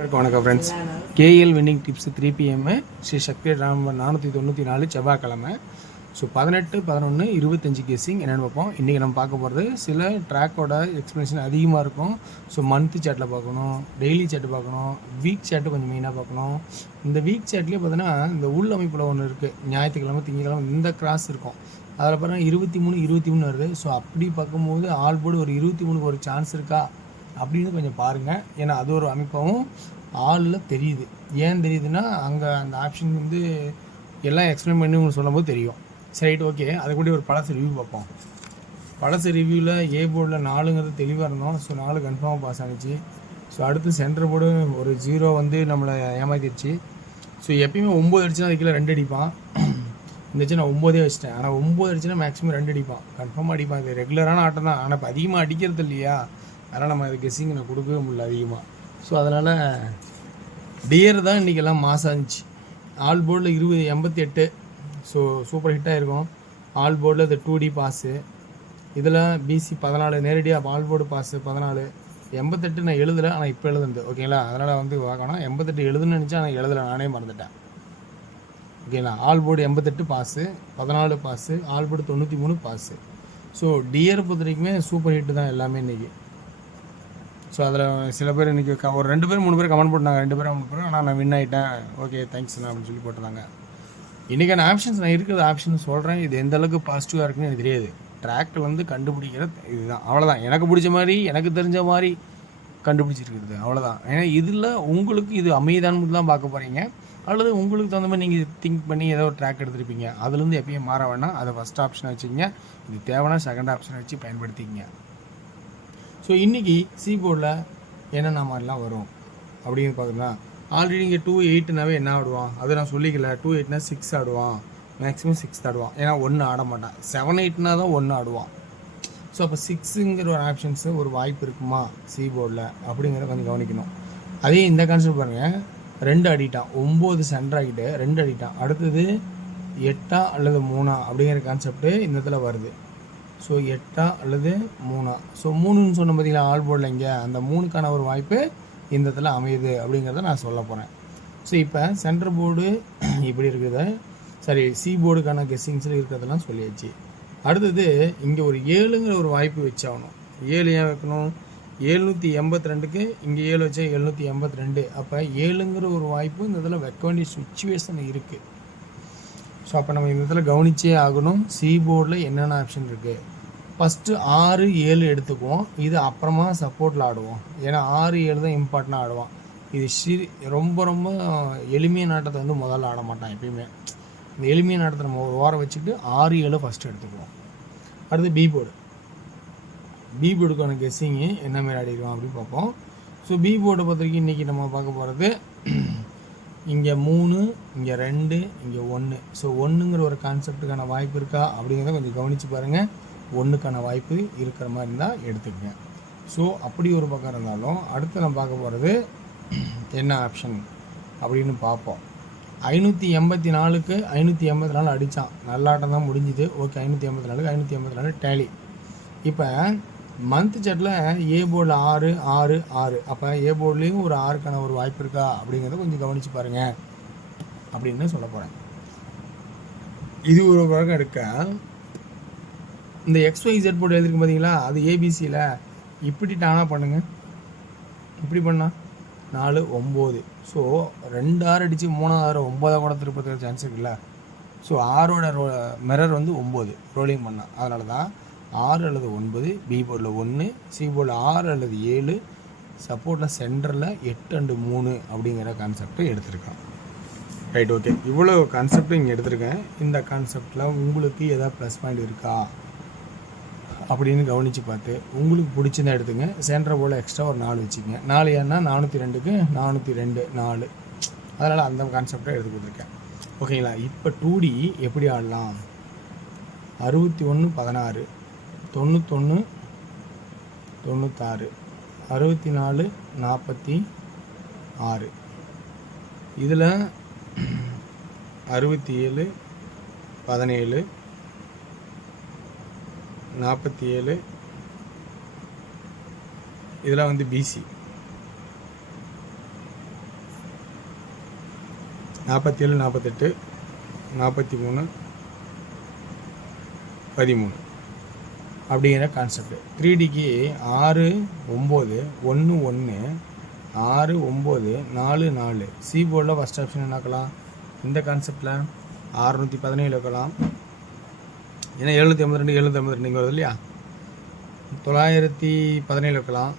வணக்கம் friends. KL winning tips 3 PM Sri Sakthi number 494 செவ்வாய்க்கிழமை. So 18, 11, 25 guessing என்னென்னு பார்ப்போம். இன்றைக்கி நம்ம பார்க்க போகிறது சில ட்ராக்கோட எக்ஸ்ப்ளனேஷன் அதிகமாக இருக்கும். ஸோ மந்த்து சேட்டில் பார்க்கணும், டெய்லி சேட்டு பார்க்கணும், வீக் சேட்டு கொஞ்சம் மெயினாக பார்க்கணும். இந்த வீக் சேட்லேயே பார்த்தீங்கன்னா இந்த உள் அமைப்பில் ஒன்று இருக்குது. ஞாயிற்றுக்கிழமை திங்கக்கிழமை இந்த கிராஸ் இருக்கும். அதில் பார்த்தீங்கன்னா 23, 23 வருது. ஸோ அப்படி பார்க்கும்போது ஆல் போர்டு ஒரு 23 ஒரு சான்ஸ் இருக்கா அப்படின்னு கொஞ்சம் பாருங்கள். ஏன்னா அது ஒரு அமைப்பாகவும் ஆளில் தெரியுது. ஏன் தெரியுதுன்னா அங்கே அந்த ஆப்ஷன் எல்லாம் எக்ஸ்பிளைன் பண்ணி உங்களுக்கு சொல்லும் போது தெரியும். சரி, ஓகே. அதை கூட ஒரு பழசு ரிவ்யூ பார்ப்போம். பழசு ரிவ்யூவில் ஏ போர்டில் 4ங்கிறது தெளிவாக இருந்தோம். ஸோ 4 கன்ஃபார்மாக பாஸ் ஆகிடுச்சு. ஸோ அடுத்து சென்டர் போர்டு ஒரு 0 நம்மளை ஏமாத்திடுச்சு. ஸோ எப்பயுமே 9 அடிச்சுன்னா அதுக்குள்ள 2 அடிப்பான். இருந்துச்சு நான் 9 வச்சிட்டேன். ஆனால் 9 அடிச்சுன்னா மேக்ஸிமம் 2 அடிப்பான், கன்ஃபார்மாக அடிப்பான். இது ரெகுலரான ஆட்டம் தான். ஆனால் இப்போ அதிகமாக அடிக்கிறது இல்லையா, அதனால் நம்ம அது கெஸ்ஸிங் நான் கொடுக்கவே முடியல அதிகமாக. ஸோ அதனால் டியர் தான் இன்றைக்கெல்லாம் மாதம் இருந்துச்சு. ஆல் போர்டில் 88. ஸோ சூப்பர் ஹிட்டாக இருக்கும். ஆல் போர்டில் இந்த 2D பாஸு, இதில் பிசி 14 நேரடியாக ஆல் போர்டு பாஸு 14. 88 நான் எழுதலை, ஆனால் இப்போ எழுதுனது ஓகேங்களா. அதனால் பார்க்கணும். 88 எழுதுன்னு நினச்சா ஆனால் எழுதலை, நானே மறந்துட்டேன் ஓகேங்களா. All board 88 pass, 14 pass, all board 93 pass. So dear பொறுத்த வரைக்குமே சூப்பர் ஹிட்டு தான் எல்லாமே இன்றைக்கி. ஸோ அதில் சில பேர் இன்றைக்கி ஒரு 2 பேர் 3 பேர் கமெண்ட் போட்டாங்க. 2 பேர் 3 பேர் ஆனால் நான் வின் ஆகிட்டேன், ஓகே தேங்க்ஸ்ண்ணா அப்படின்னு சொல்லி போட்டுருந்தாங்க. இன்றைக்கான ஆப்ஷன்ஸ் நான் இருக்கிற ஆப்ஷன் சொல்கிறேன். இது எந்த அளவுக்கு பாசிட்டிவாக இருக்குன்னு எனக்கு தெரியாது. ட்ராக்கில் கண்டுபிடிக்கிறது இதுதான், அவ்வளோதான். எனக்கு பிடிச்ச மாதிரி, எனக்கு தெரிஞ்ச மாதிரி கண்டுபிடிச்சிருக்கிறது, அவ்வளோதான். ஏன்னா இதில் உங்களுக்கு இது அமைதான்னு தான் பார்க்க போகிறீங்க, அல்லது உங்களுக்கு தகுந்த மாதிரி நீங்கள் திங்க் பண்ணி ஏதோ ஒரு ட்ராக் எடுத்துருப்பீங்க. அதுலேருந்து எப்பயும் மாற வேணாம். அதை ஃபஸ்ட் ஆப்ஷனை வச்சுக்கிங்க. இது தேவைன்னா செகண்ட் ஆப்ஷனை வச்சு பயன்படுத்திக்கிங்க. ஸோ இன்றைக்கி சி போர்டில் என்னென்ன மாதிரிலாம் வரும் அப்படின்னு பார்க்குறதுனா, ஆல்ரெடி இங்கே 2-8னாவே என்ன ஆடுவான் அது நான் சொல்லிக்கல. 2-8னா 6 ஆடுவான், மேக்ஸிமம் 6 ஆடுவான். ஏன்னா 1 ஆட மாட்டான். 7-8னா தான் 1 ஆடுவான். ஸோ அப்போ 6ங்கிற ஒரு ஆப்ஷன்ஸு ஒரு வாய்ப்பு இருக்குமா சி போர்டில் அப்படிங்கிறத கொஞ்சம் கவனிக்கணும். அதே இந்த கான்செப்ட் பாருங்கள், 2 அடிட்டான், 9 சென்டர் ஆகிட்டு 2 அடிட்டான். அடுத்தது 8 அல்லது 3 அப்படிங்கிற கான்செப்ட்டு இந்த இடத்துல வருது. ஸோ 8 அல்லது 3. ஸோ 3ன்னு சொன்ன பார்த்தீங்களா ஆல் போர்டில். இங்கே அந்த 3க்கான ஒரு வாய்ப்பு இந்த இடத்துல அமையுது அப்படிங்கிறத நான் சொல்ல போகிறேன். ஸோ இப்போ சென்டர் போர்டு இப்படி இருக்குது. சரி, சி போர்டுக்கான கெஸ்ஸிங்ஸில் இருக்கிறதெல்லாம் சொல்லியாச்சு. அடுத்தது இங்கே ஒரு 7ங்கிற ஒரு வாய்ப்பு வச்சாகணும். 7 ஏன் வைக்கணும்? 782க்கு இங்கே 7 வச்சா 782. அப்போ 7ங்கிற ஒரு வாய்ப்பு இந்த இதில் வைக்க வேண்டிய சுச்சுவேஷன் இருக்குது. ஸோ அப்போ நம்ம இந்த இடத்துல கவனிச்சே ஆகணும். சி போர்டில் என்னென்ன ஆப்ஷன் இருக்குது. ஃபஸ்ட்டு 6, 7 எடுத்துக்குவோம். இது அப்புறமா சப்போர்ட்டில் ஆடுவோம். ஏன்னா 6, 7 தான் இம்பார்ட்டண்டாக ஆடுவான். இது ரொம்ப ரொம்ப எளிமையான ஆட்டத்தை முதல்ல ஆட மாட்டான் எப்பயுமே. இந்த எளிமையான ஆட்டத்தை நம்ம ஒரு வாரம் வச்சுக்கிட்டு 6, 7 ஃபஸ்ட்டு எடுத்துக்குவோம். அடுத்து பி போர்டு. பி போர்டுக்கான கெஸ்ஸிங்கு என்ன மாதிரி ஆடிடுவோம் அப்படின்னு பார்ப்போம். ஸோ பி போர்டை பொறுத்த வரைக்கும் இன்றைக்கி நம்ம பார்க்க போகிறது இங்கே 3, இங்கே 2, இங்கே 1. ஸோ 1ங்கிற ஒரு கான்செப்டுக்கான வாய்ப்பு இருக்கா அப்படிங்கிறத கொஞ்சம் கவனித்து பாருங்கள். 1க்கான வாய்ப்பு இருக்கிற மாதிரி இருந்தால் எடுத்துக்கங்க. ஸோ அப்படி ஒரு பக்கம் இருந்தாலும் அடுத்து நம்ம பார்க்க போகிறது என்ன ஆப்ஷன் அப்படின்னு பார்ப்போம். 584க்கு 584 அடித்தான், நல்லாட்டம் தான் முடிஞ்சுது. ஓகே, 584க்கு 584 டேலி. இப்போ மந்த் சாட்டில் ஏ போர்டில் 6, 6, 6. அப்போ ஏ போர்ட்லேயும் ஒரு 6க்கான ஒரு வாய்ப்பு இருக்கா அப்படிங்கிறத கொஞ்சம் கவனித்து பாருங்கள் அப்படின்னு சொல்ல போகிறேன். இது ஒரு பக்கம் எடுக்க இந்த XYZ போர்டு எழுதிருக்கு பார்த்தீங்களா, அது ஏபிசியில் இப்படி டானாக பண்ணுங்கள். இப்படி பண்ணால் 4, 9. ஸோ 2 6 அடித்து 3 6 9 கூட திருப்பத்துக்கு சான்ஸ் இருக்குல்ல. ஸோ 6ஓட மிரர் 9 ரோலிங் பண்ணால். அதனால தான் 6 அல்லது 9, பி போர்டில் 1, சி போர்டில் 6 அல்லது 7, சப்போர்ட்டில் சென்டரில் 8 and 3 அப்படிங்கிற கான்செப்டை எடுத்திருக்கேன். Right, okay. இவ்வளோ கான்செப்டும் இங்கே எடுத்திருக்கேன். இந்த கான்செப்டில் உங்களுக்கு எதாவது ப்ளஸ் பாயிண்ட் இருக்கா அப்படின்னு கவனித்து பார்த்து உங்களுக்கு பிடிச்சிருந்தா எடுத்துங்க. சென்டர் போர்டில் எக்ஸ்ட்ரா ஒரு 4 வச்சுக்கோங்க. 4 ஏன்னா 402க்கு 402 4. அதனால் அந்த கான்செப்டை எடுத்து கொடுத்துருக்கேன் ஓகேங்களா. இப்போ 2D எப்படி ஆடலாம்? 61 16, 91 96, 64 46. இதில் 67 17 47. இதில் பிசி 47 48 43 13 அப்படிங்கிற கான்செப்ட். 3Dக்கு 6 9 1 1 6 9 4 4. சி போர்டில் ஃபஸ்ட் ஆப்ஷன் என்னாக்கலாம்? இந்த கான்செப்டில் 617 வைக்கலாம். ஏன்னா 752 752 இங்கே வருது இல்லையா? 917 வைக்கலாம்.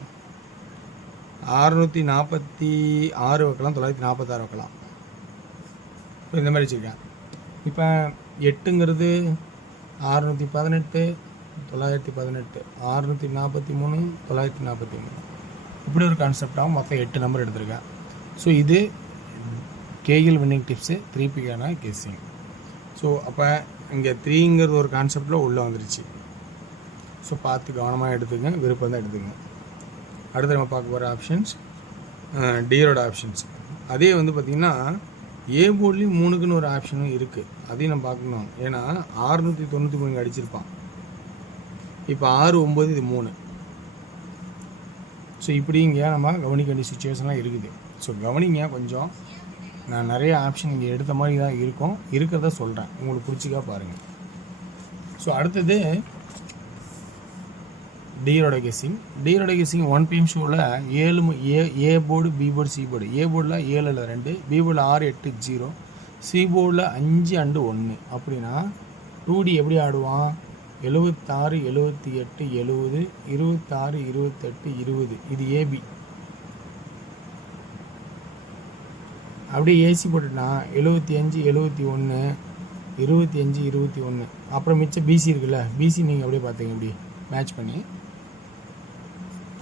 646 வைக்கலாம். 946 வைக்கலாம். இந்த மாதிரி வச்சுருக்கேன். இப்போ 8ங்கிறது 618 918 643 943 இப்படி ஒரு கான்செப்டாகவும் மொத்தம் 8 நம்பர் எடுத்திருக்கேன். ஸோ இது கேஎல் வின்னிங் டிப்ஸு 3Pக்கான கெஸ்ஸிங். ஸோ அப்போ இங்கே 3ங்கிறது ஒரு கான்செப்டில் உள்ளே வந்துருச்சு. ஸோ பார்த்து கவனமாக எடுத்துங்க, விருப்பம் தான் எடுத்துங்க. அடுத்து நம்ம பார்க்க போகிற ஆப்ஷன்ஸ் டியரோட ஆப்ஷன்ஸ். அதே வந்து பார்த்திங்கன்னா ஏ போர்ட்லேயும் 3க்குன்னு ஒரு ஆப்ஷனும் இருக்குது. அதையும் நம்ம பார்க்கணும். ஏன்னா 693 அடிச்சிருப்பான். இப்போ 6 9 இது 3. ஸோ இப்படி இங்கே நம்ம கவனிக்க வேண்டிய சுச்சுவேஷன்லாம் இருக்குது. ஸோ கவனிங்க கொஞ்சம். நான் நிறைய ஆப்ஷன் இங்கே எடுத்த மாதிரி தான் இருக்கும், இருக்கிறத சொல்கிறேன், உங்களுக்கு பிடிச்சிக்கா பாருங்கள். ஸோ அடுத்தது டியரோட கெஸ்ஸிங். டியரோட கெஸ்ஸிங் 1PM ஷோவில் 7 A board B board C board. A போர்டில் 7 2, பி போர்டில் 6 8 0, சி போர்டில் 5 and 1. அப்படின்னா 2D எப்படி ஆடுவான்? 76 78 70 26 28 20. இது ஏபி. அப்படியே ஏசி போட்டுனா 75 71 25 21. அப்புறம் மிச்சம் பிசி இருக்குல்ல, பிசி நீங்கள் அப்படியே பார்த்தீங்க இப்படி மேட்ச் பண்ணி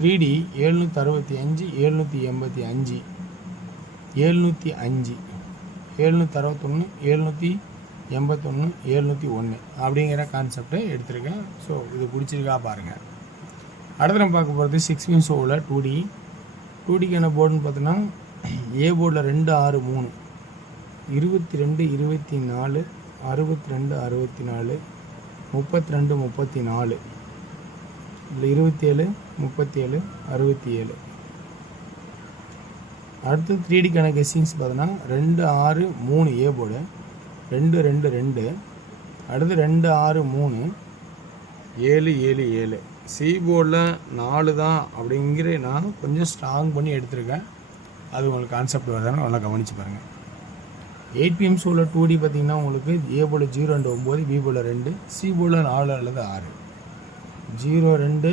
3D 765 785 705 761 781 701 அப்படிங்கிற கான்செப்டை எடுத்திருக்கேன். ஸோ இது பிடிச்சிருக்கா பாருங்கள். அடுத்து நம்ம பார்க்க போகிறது 6PM ஷோவில் 2D. 2Dக்கான போர்டுன்னு பார்த்தோன்னா ஏ போர்டில் 2 6 3 22 24 62 64 32 34 இல்லை 27 37 67. அடுத்து 3Dக்கான கெஸ்ஸிங்ஸ் பார்த்தோன்னா 2 6 3 ஏ போர்டு 2 2 2. அடுத்து 2 6 3 7 7 7. சி போர்டில் 4 தான் அப்படிங்கிற நான் கொஞ்சம் ஸ்ட்ராங் பண்ணி எடுத்திருக்கேன். அது உங்களுக்கு கான்செப்ட் வருதானே நல்லா கவனித்து பாருங்கள். 8PM ஷோவில் 2D பார்த்திங்கன்னா உங்களுக்கு ஏ போர்டில் 0 2 9, பி போர்டில் 2, சி போர்டில் 4 அல்லது 6. 02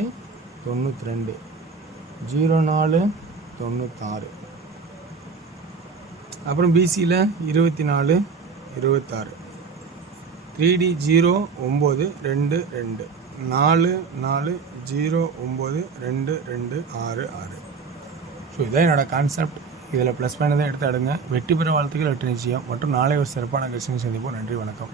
92 04 96. அப்புறம் பிசியில் 24 26. 3D 0 9 2 2 4 4 0 9 2 2 6 6. ஸோ இதான் என்னோடய கான்செப்ட். இதில் ப்ளஸ் பாயிண்ட் தான் எடுத்து அடுங்க. வெற்றி பெற வாழ்த்துக்கள், வெற்றி நிச்சயம். மற்றும் நாளை ஒரு சிறப்பான கெஸ்டிங் சந்திப்போம். நன்றி, வணக்கம்.